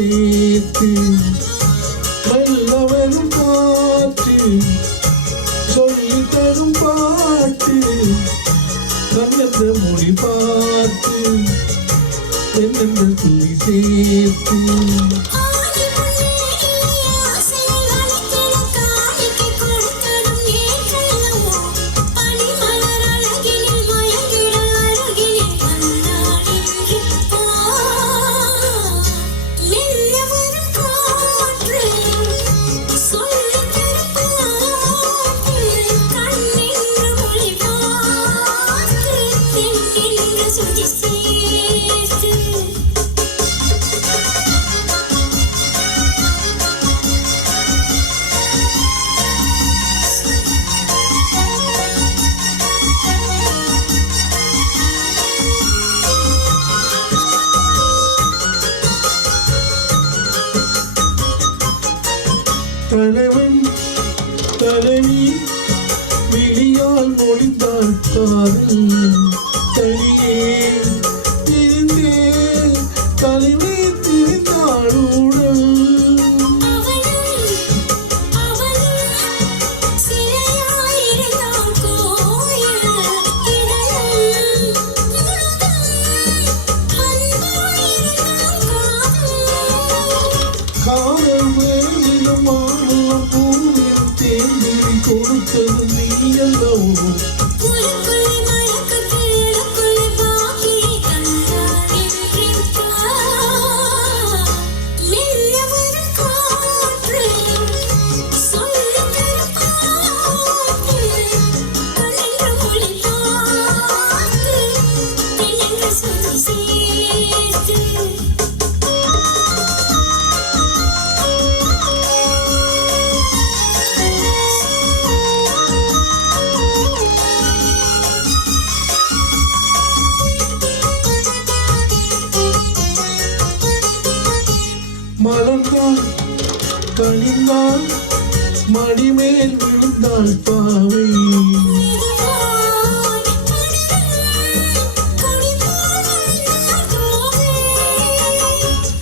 சேர்த்து வல்லவரும் காற்று சொல்லி தரும் பாட்டு கண்ணந்த மொழி பார்த்து என்னென்ன சொல்லி சேர்த்து தலைவன் தலைவி விழியால் மொழிந்தாள் காதல் தனியே இருந்தே தலைவி திரிந்தாள் உடல் காதல் வேலிலும் மாநிலம் பூமியும் தேர்ந்தெறி கொடுத்தது நீ அல்லவோ மலர்ந்தாள் கனிந்தாள் மடிமேல் விழுந்தாள் பாவை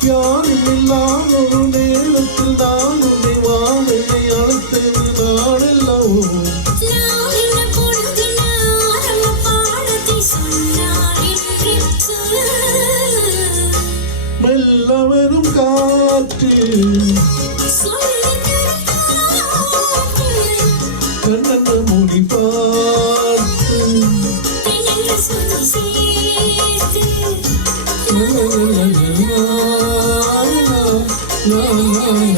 யாரும் இல்லாத ஒரு நேரத்தில் நான் உன்னை வாழை அழைத்தது நாடெல்லவோ மெல்லவரும் காற்று கண்ணந்த மொழி பார்த்து la la la la la